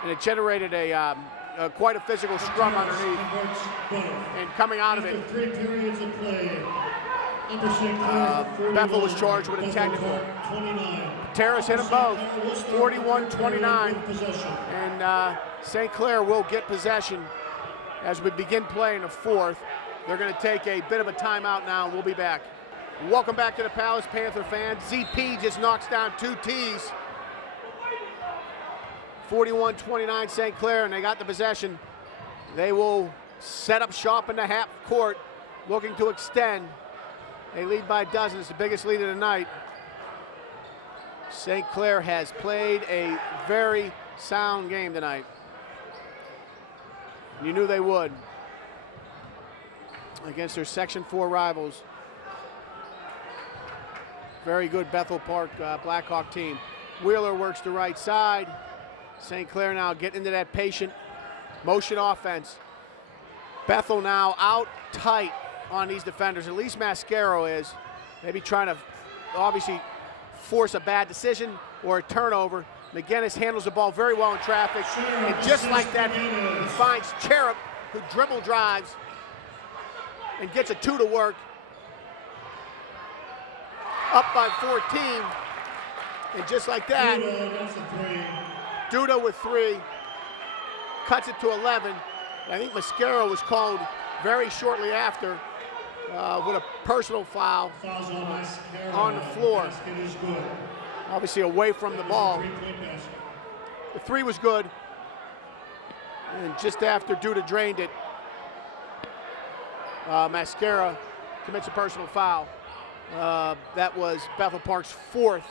and it generated quite a physical scrum underneath. And coming out of it, 3 periods of play. Bethel was charged with a technical. Terrace hit them both, 41-29, and St. Clair will get possession as we begin play in the fourth. They're going to take a bit of a timeout now, and we'll be back. Welcome back to the Palace, Panther fans. ZP just knocks down 2 tees. 41-29 St. Clair, and they got the possession. They will set up shop in the half court, looking to extend. They lead by a dozen. It's the biggest lead of the night. St. Clair has played a very sound game tonight. You knew they would against their Section 4 rivals. Very good Bethel Park Blackhawk team. Wheeler works the right side. St. Clair now getting into that patient motion offense. Bethel now out tight on these defenders. At least Mascaro is. Maybe trying to obviously force a bad decision or a turnover. McGinnis handles the ball very well in traffic. And just like that, he finds Cherub, who dribble drives and gets a 2 to work. Up by 14. And just like that, Duda with 3. Cuts it to 11. I think Mascaro was called very shortly after with a personal foul on the floor. Obviously away from the ball. The 3 was good. And just after Duda drained it, Mascara commits a personal foul. That was Bethel Park's 4th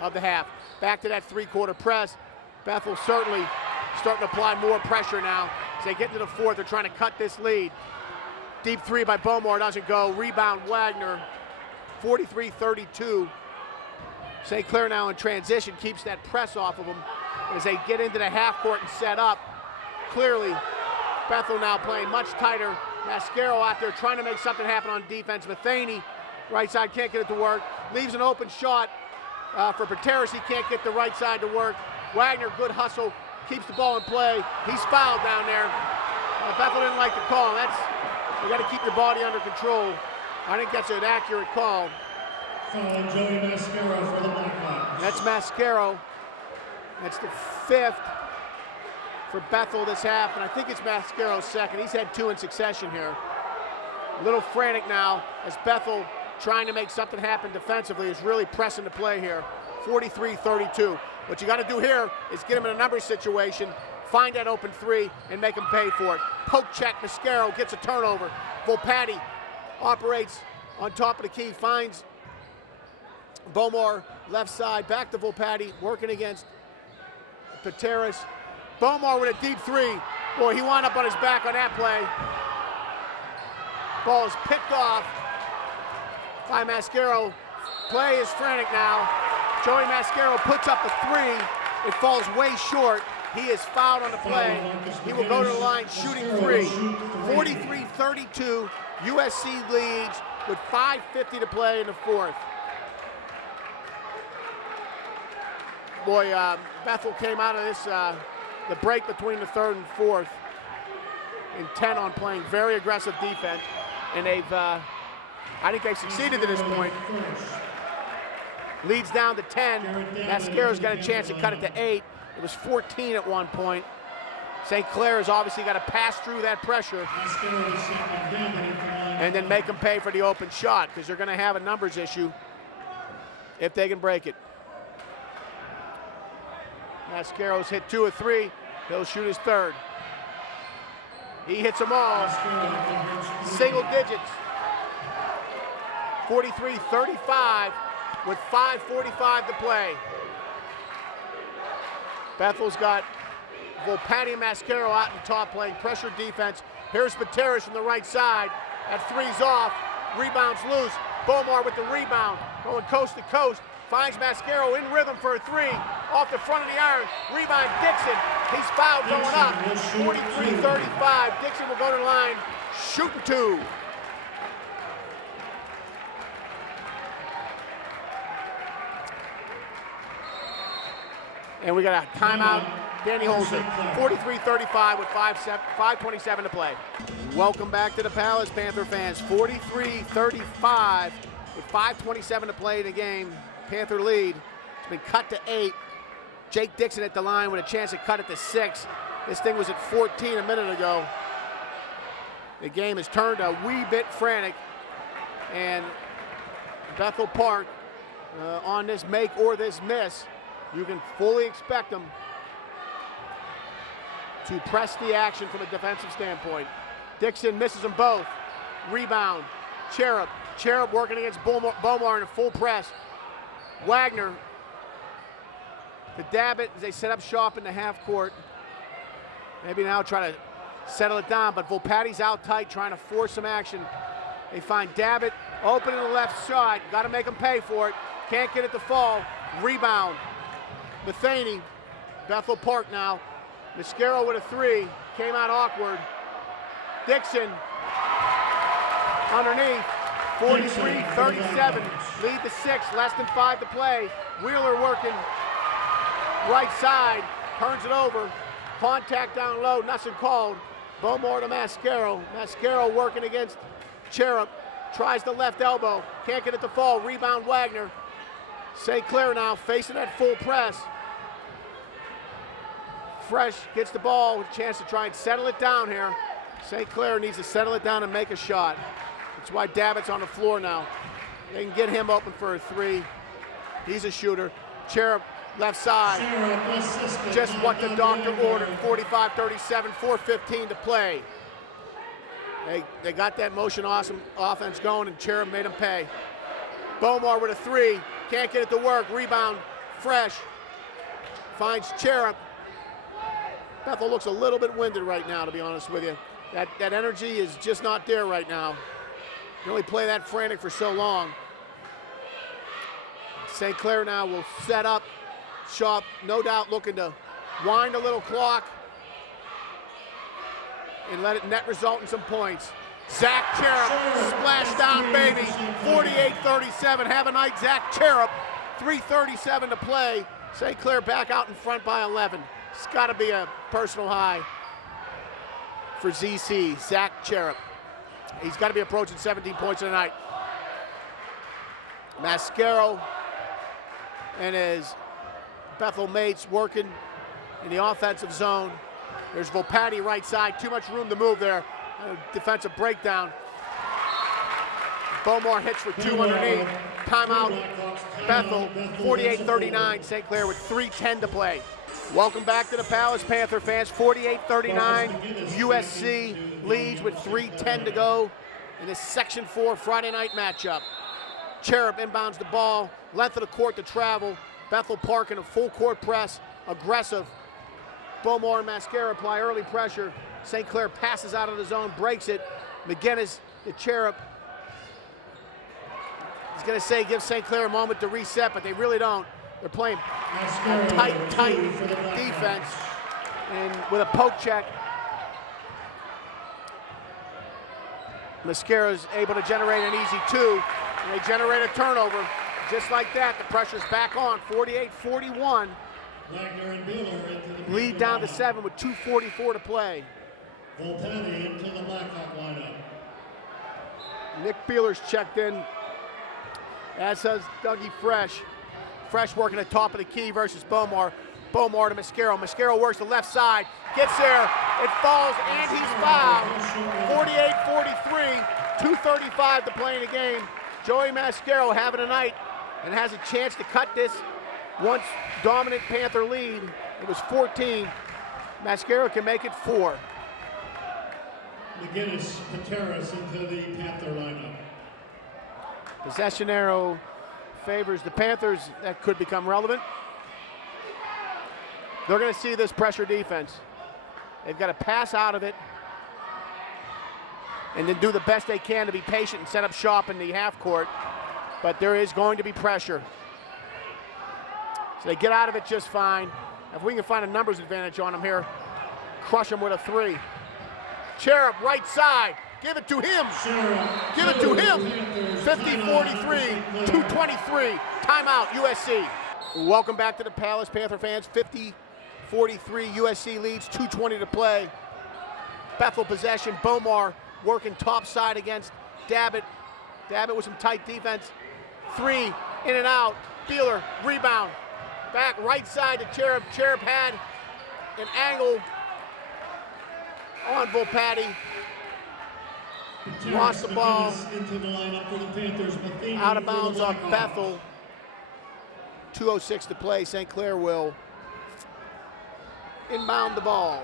of the half. Back to that 3-quarter press. Bethel certainly starting to apply more pressure now. As they get into the 4th, they're trying to cut this lead. Deep 3 by Bomar doesn't go. Rebound Wagner, 43-32. St. Clair now in transition, keeps that press off of them as they get into the half court and set up. Clearly, Bethel now playing much tighter. Mascaro out there trying to make something happen on defense. Matheny, right side, can't get it to work. Leaves an open shot for Pateras. He can't get the right side to work. Wagner, good hustle, keeps the ball in play. He's fouled down there. Bethel didn't like the call. You got to keep your body under control. I think that's an accurate call. Joey Mascaro for the Blackhawks. That's Mascaro. That's the 5th for Bethel this half, and I think it's Mascaro's 2nd. He's had 2 in succession here. A little frantic now as Bethel, trying to make something happen defensively, is really pressing the play here. 43-32. What you got to do here is get him in a numbers situation, find that open 3, and make him pay for it. Poke check, Mascaro gets a turnover. Volpatti operates on top of the key, finds Bomar left side, back to Volpatti, working against Pateras. Bomar with a deep 3. Boy, he wound up on his back on that play. Ball is picked off by Mascaro. Play is frantic now. Joey Mascaro puts up a 3. It falls way short. He is fouled on the play. He will go to the line shooting 3. 43-32. USC leads with 5:50 to play in the 4th. Boy, Bethel came out of this, the break between the 3rd and 4th, intent on playing very aggressive defense, and they've, I think they've succeeded to this point. Leads down to 10. Mascaro's got a chance to cut it to 8. It was 14 at one point. St. Clair has obviously got to pass through that pressure and then make them pay for the open shot, because they're going to have a numbers issue if they can break it. Mascaro's hit 2 of 3. He'll shoot his 3rd. He hits them all. Single digits. 43-35 with 5:45 to play. Bethel's got Volpatti and Mascaro out in top playing pressure defense. Here's Pateras from the right side. That 3's off. Rebounds loose. Bomar with the rebound. Going coast to coast. Finds Mascaro in rhythm for a 3. Off the front of the iron. Rebound Dixon. He's fouled going up. 43-35. Dixon will go to the line. Shooting 2. And we got a timeout. Danny holds it. 43-35 with 5:27 to play. Welcome back to the Palace, Panther fans. 43-35 with 5:27 to play in the game. Panther lead. It's been cut to 8. Jake Dixon at the line with a chance to cut it to 6. This thing was at 14 a minute ago. The game has turned a wee bit frantic, and Bethel Park on this make or this miss, you can fully expect them to press the action from a defensive standpoint. Dixon misses them both. Rebound, Cherub. Cherub working against Bomar in a full press. Wagner to dab it as they set up shop in the half court. Maybe now try to settle it down, but Volpatti's out tight trying to force some action. They find Dabbit open to the left side. Got to make him pay for it. Can't get it to fall. Rebound. Matheny. Bethel Park now. Mascaro with a 3. Came out awkward. Dixon underneath. 43-37. Lead to 6. Less than 5 to play. Wheeler working right side. Turns it over. Contact down low. Nothing called. Bomar to Mascaro. Mascaro working against Cherub. Tries the left elbow. Can't get it to fall. Rebound Wagner. St. Clair now facing that full press. Fresh gets the ball with a chance to try and settle it down here. St. Clair needs to settle it down and make a shot. That's why Davitt's on the floor now. They can get him open for a 3. He's a shooter. Cherub left side. Just what the doctor ordered. 45-37, 4:15 to play. They got that motion awesome offense going, and Cherub made him pay. Bomar with a 3. Can't get it to work. Rebound, Fresh. Finds Cherub. Bethel looks a little bit winded right now, to be honest with you. That energy is just not there right now. You can only play that frantic for so long. St. Clair now will set up shop, no doubt looking to wind a little clock and let it net result in some points. Zach Cherub, splash down, baby. 48-37. Have a night, Zach Cherub. 3:37 to play. St. Clair back out in front by 11. It's got to be a personal high for ZC, Zach Cherub. He's got to be approaching 17 points tonight. Mascaro and his Bethel mates working in the offensive zone. There's Volpatti right side. Too much room to move there. Defensive breakdown. Bomar hits for 2 underneath. Timeout. Bethel, 48-39. St. Clair with 3:10 to play. Welcome back to the Palace, Panther fans. 48-39. USC leads with 3:10 to go in this Section 4 Friday night matchup. Cherub inbounds the ball. Length of the court to travel. Bethel Park in a full court press. Aggressive. Bomar and Mascaro apply early pressure. St. Clair passes out of the zone, breaks it. McGinnis, the Cherub. He's going to say give St. Clair a moment to reset, but they really don't. They're playing a tight defense, and with a poke check, Mascaro's able to generate an easy 2, and they generate a turnover. Just like that, the pressure's back on. 48-41. Lead down to 7 with 2:44 to play. Volpatti into the Blackhawk lineup. Nick Beeler's checked in, as does Dougie Fresh. Fresh working at top of the key versus Bomar. Bomar to Mascaro. Mascaro works the left side, gets there, it falls, and he's fouled. 48-43, 2:35 to play in the game. Joey Mascaro having a night and has a chance to cut this once dominant Panther lead. It was 14. Mascaro can make it 4. McGinnis, Pateras into the Panther lineup. Possession arrow favors the Panthers. That could become relevant. They're going to see this pressure defense. They've got to pass out of it and then do the best they can to be patient and set up shop in the half court. But there is going to be pressure. So they get out of it just fine. If we can find a numbers advantage on them here, crush them with a 3. Cherub, right side. Give it to him. Give it to him. 50-43, 2:23. Timeout, USC. Welcome back to the Palace, Panther fans. 50-43, USC leads, 2:20 to play. Bethel possession, Bomar working top side against Dabbit. Dabbit with some tight defense. 3, in and out. Beeler, rebound. Back right side to Cherub. Cherub had an angle on Volpatti. Lost the ball. Into the lineup for the Panthers. Out of bounds on Bethel. 2:06 to play. St. Clair will inbound the ball.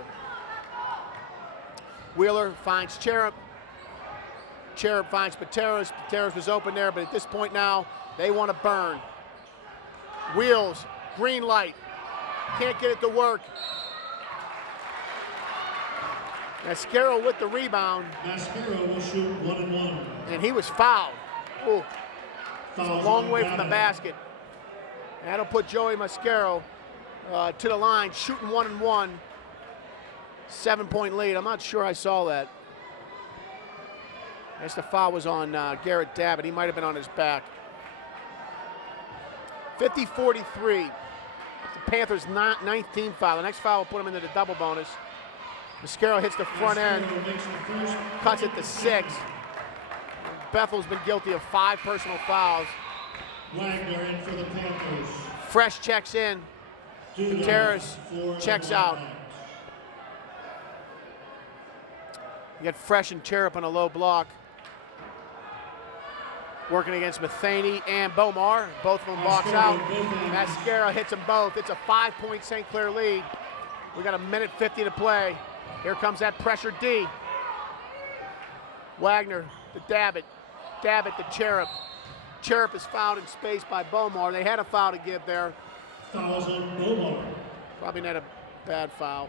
Wheeler finds Cherub. Cherub finds Pateras. Pateras was open there, but at this point now, they want to burn. Wheels, green light. Can't get it to work. Mascaro with the rebound. Mascaro will shoot 1-1. And he was fouled. Ooh. He's a long way from the basket. That'll put Joey Mascaro to the line, shooting 1-1. 7-point lead. I'm not sure I saw that. I guess the foul was on Garrett Dabbit. He might have been on his back. 50-43. The Panthers' 19th foul. The next foul will put him into the double bonus. Mascaro hits the front end, cuts it to 6. Bethel's been guilty of 5 personal fouls. Wagner in for the Panthers. Fresh checks in. Pateras checks out. You got Fresh and Cherub on a low block. Working against Matheny and Bomar. Both of them box out. Mascaro hits them both. It's a 5-point St. Clair lead. We got 1:50 to play. Here comes that pressure D. Wagner to Dabbit. Dabbit to Cherub. Cherub is fouled in space by Bomar. They had a foul to give there. Fouls on Bomar. Probably not a bad foul.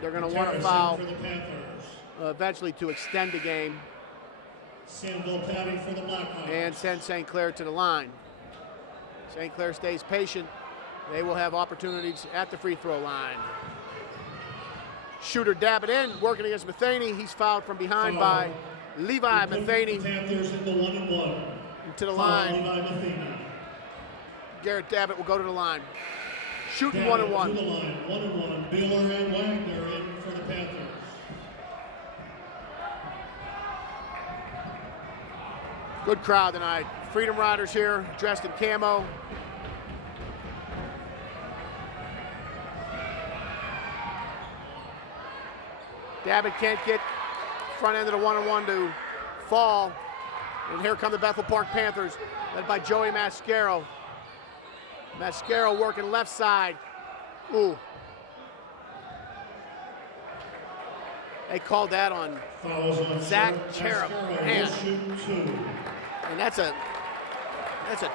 They're going to want a foul for the Panthers. Eventually to extend the game Sam Volpatti for the Blackhawks. and send St. Clair to the line. St. Clair stays patient. They will have opportunities at the free throw line. Shooter Dabbit in, working against Matheny. He's fouled from behind by Levi Matheny. Panthers in the 1-1. To the line. Levi Matheny. Garrett Dabbit will go to the line. Shooting Dabbit 1-1. To the line, 1-1. Beeler and Wagner in for the Panthers. Good crowd tonight. Freedom Riders here, dressed in camo. Dabbit can't get front end of the 1-on-1 to fall. And here come the Bethel Park Panthers, led by Joey Mascaro. Mascaro working left side. Ooh. They called that on Fouls on Zach Cherub. Man. Man. And that's a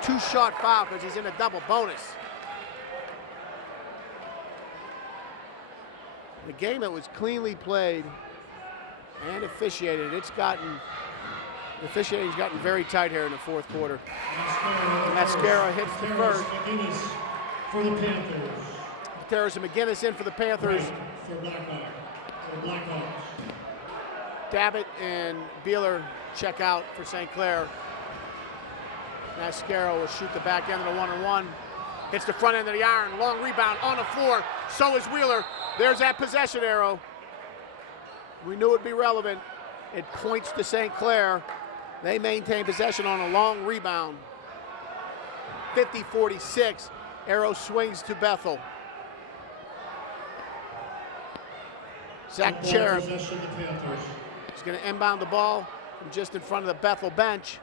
2-shot foul because he's in a double bonus. The game that was cleanly played and officiated, the officiating's gotten very tight here in the fourth quarter. Mascaro hits the first. For the Panthers. Pateras and McGinnis in for the Panthers. For Blackhawks. Dabbit and Beeler check out for St. Clair. Mascaro will shoot the back end of the 1-on-1. Hits the front end of the iron. Long rebound on the floor. So is Wheeler. There's that possession arrow. We knew it'd be relevant. It points to St. Clair. They maintain possession on a long rebound. 50-46. Arrow swings to Bethel. Zach Cherub is going to inbound the ball from just in front of the Bethel bench.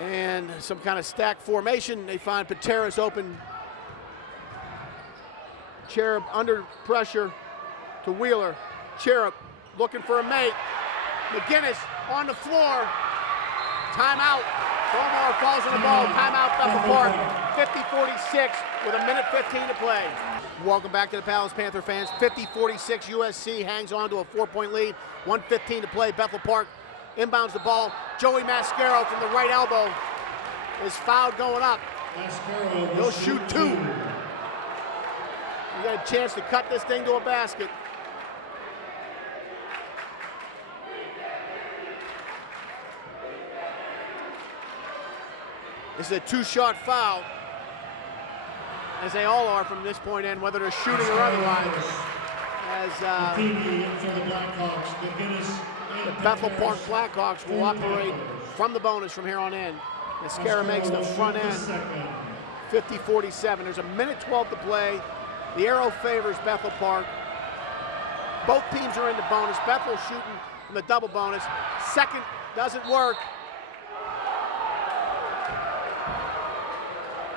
And some kind of stack formation. They find Pateras open. Cherub under pressure to Wheeler. Cherub looking for a mate. McGinnis on the floor. Timeout. Bomar falls on the ball. Timeout Bethel Park. 50-46 with 1:15 to play. Welcome back to the Palace, Panther fans. 50-46, USC hangs on to a 4-point lead. 1:15 to play. Bethel Park inbounds the ball. Joey Mascaro from the right elbow is fouled going up. He'll shoot 2. You got a chance to cut this thing to a basket. This is a two-shot foul, as they all are from this point in, whether they're shooting or otherwise. As the Bethel Park Blackhawks will operate from the bonus from here on in. Mascara makes the front end 50-47. There's a minute 12 to play. The arrow favors Bethel Park. Both teams are in the bonus. Bethel shooting in the double bonus. Second doesn't work.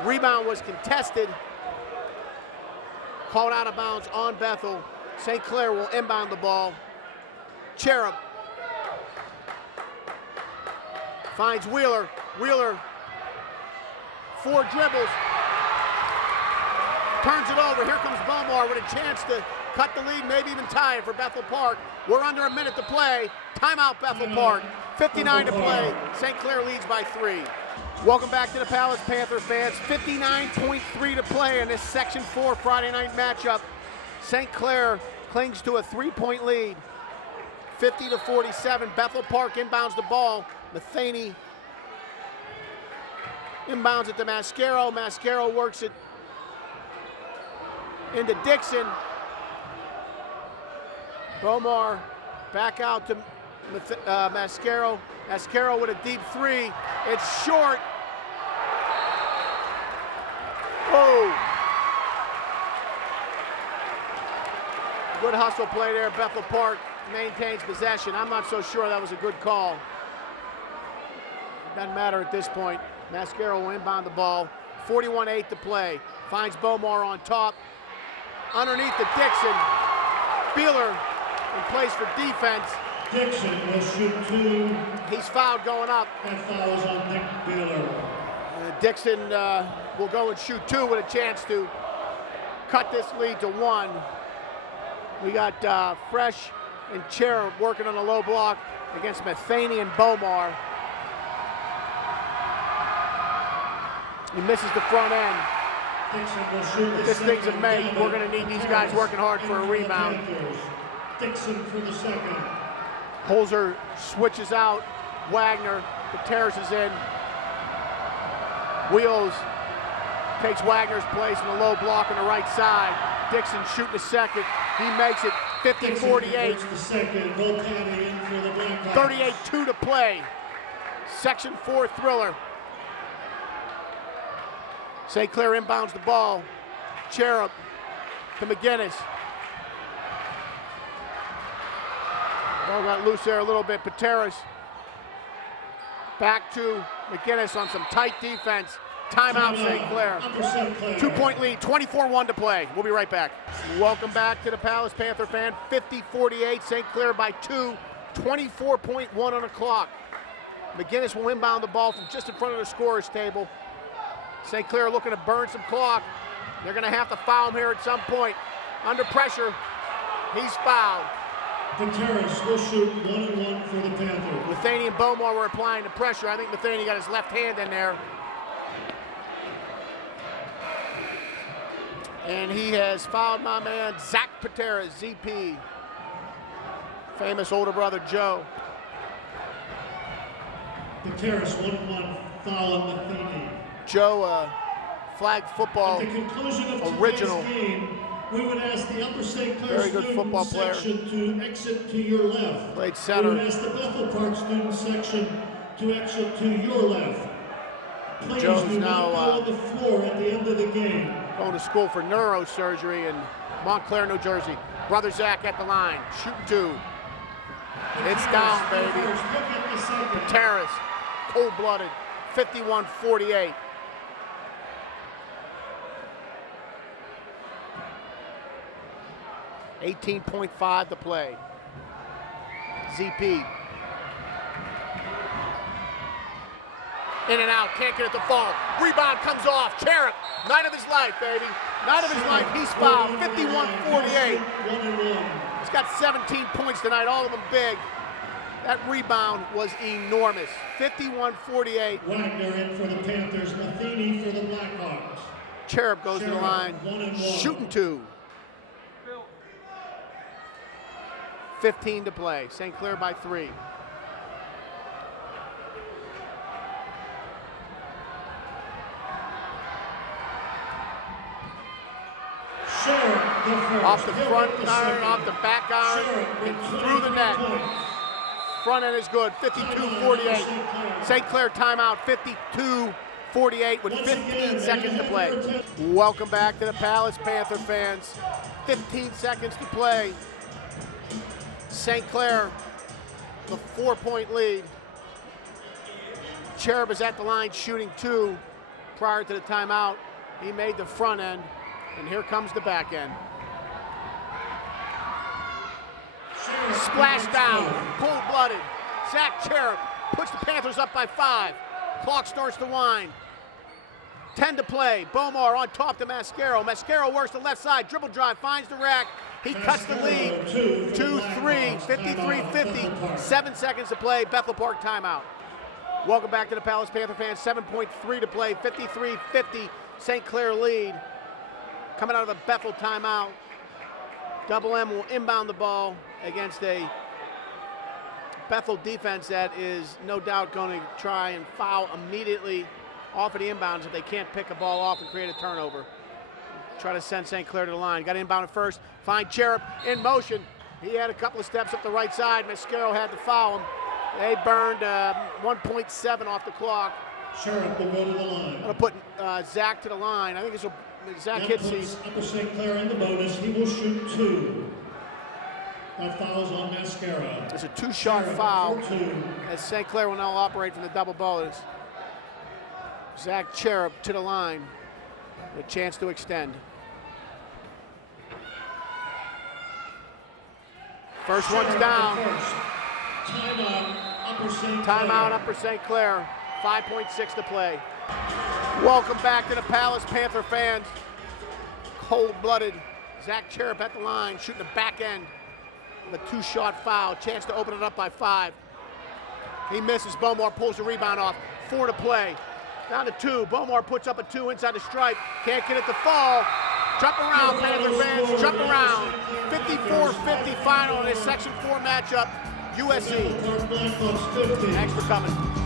Rebound was contested. Called out of bounds on Bethel. St. Clair will inbound the ball. Cherub finds Wheeler. Wheeler, 4 dribbles. Turns it over. Here comes Bomar with a chance to cut the lead, maybe even tie it for Bethel Park. We're under a minute to play. Timeout, Bethel Park. 59 to play. St. Clair leads by 3. Welcome back to the Palace, Panther fans. 59.3 to play in this Section 4 Friday night matchup. St. Clair clings to a 3-point lead. 50-47. Bethel Park inbounds the ball. Matheny inbounds it to Mascaro. Mascaro works it into Dixon. Bomar back out to Mascaro. Mascaro with a deep 3. It's short. Oh! Good hustle play there. Bethel Park maintains possession. I'm not so sure that was a good call. Doesn't matter at this point. Mascaro will inbound the ball. 41-8 to play. Finds Bomar on top. Underneath to Dixon. Beeler in place for defense. Dixon will shoot 2. He's fouled going up. That foul is on Nick Beeler. Dixon will go and shoot 2 with a chance to cut this lead to 1. We got Fresh and Cherub working on a low block against Matheny and Bomar. He misses the front end. If this thing's a make, we're going to need these guys working hard for a rebound. Dixon for the second. Holzer switches out. Wagner. Gutierrez is in. Wheels takes Wagner's place in a low block on the right side. Dixon shooting the second. He makes it 50-48. 38-2 to play. Section 4 thriller. St. Clair inbounds the ball. Cherub to McGinnis. Ball got loose there a little bit. Pateras back to McGinnis on some tight defense. Timeout, St. Clair. 2-point lead, 24-1 to play. We'll be right back. Welcome back to the Palace, Panther fan. 50-48, St. Clair by 2. 24.1 on the clock. McGinnis will inbound the ball from just in front of the scorer's table. St. Clair looking to burn some clock. They're going to have to foul him here at some point. Under pressure, he's fouled. Gutierrez will shoot 1-1 for the Panthers. Matheny and Bomar were applying the pressure. I think Matheny got his left hand in there. And he has fouled my man, Zach Patera, ZP. Famous older brother, Joe. Gutierrez, 1-1 foul on Matheny. Joe, flag football At the conclusion of original. Game, we would ask the Upper St. Clair Very good football player. section to exit to your left. Played center. We would ask the Bethel Park student section to exit to your left. Players Joe's do not now, go on the floor at the end of the game. Going to school for neurosurgery in Montclair, New Jersey. Brother Zach at the line, shooting 2. It's down, baby. Pateras, cold-blooded, 51-48. $18.5 to play. ZP. In and out, can't get it to fall. Rebound comes off. Cherub, night of his life, baby. Night of his life, he's fouled. 51-48. He's got 17 points tonight, all of them big. That rebound was enormous. 51-48. Wagner in for the Panthers, Matheny for the Blackhawks. Cherub goes to the line, shooting 2. 15 to play. St. Clair by 3. Off the front iron, off the back iron, and through the net. Front end is good, 52-48. St. Clair timeout, 52-48 with 15 seconds to play. Welcome back to the Palace, Panther fans. 15 seconds to play. St. Clair, the 4-point lead. Cherub is at the line shooting 2 prior to the timeout. He made the front end, and here comes the back end. Splash down, cold-blooded. Zach Cherub puts the Panthers up by 5. Clock starts to wind. 10 to play. Bomar on top to Mascaro. Mascaro works the left side. Dribble drive, finds the rack. He cuts the lead. 2-3, 53-50. 7 seconds to play. Bethel Park timeout. Welcome back to the Palace, Panther fans. 7.3 to play. 53-50. St. Clair lead. Coming out of the Bethel timeout. Double M will inbound the ball against a Bethel defense that is no doubt going to try and foul immediately off of the inbounds if they can't pick a ball off and create a turnover. Try to send St. Clair to the line. Got inbound at first. Find Cherub in motion. He had a couple of steps up the right side. Mascaro had to foul him. They burned 1.7 off the clock. Cherub will go to the line. I'm going to put Zach to the line. I think it's Zach hits these. Upper St. Clair in the bonus. He will shoot 2. That foul's on Mascaro. It's a 2-shot foul as St. Clair will now operate from the double bonus. Zach Cherub to the line. A chance to extend. First one's down. Timeout, Upper St. Clair. 5.6 to play. Welcome back to the Palace, Panther fans. Cold-blooded. Zach Cherub at the line, shooting the back end of a 2-shot foul. Chance to open it up by 5. He misses. Bomar pulls the rebound off. 4 to play. Down to 2. Bomar puts up a 2 inside the stripe. Can't get it to fall. Jump around, Panther fans. Jump around. 54-50 final in his Section 4 matchup. USC. Thanks for coming.